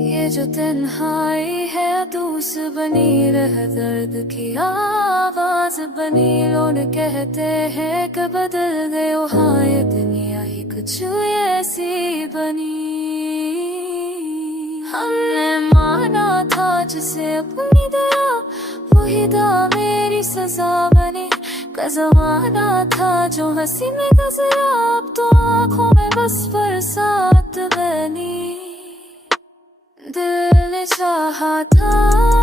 ये जो तन्हाई है दूस बनी रह दर्द की आवाज बनी। लोग कहते हैं कि बदल गए हाँ ये दुनिया ही कुछ ऐसी बनी। हमने माना था जिसे अपनी दया वही दा मेरी सजा बनी। का जमाना था जो हंसी में गुजरा अब तो आँखों में बस बरसात बनी। दिल ने चाहा था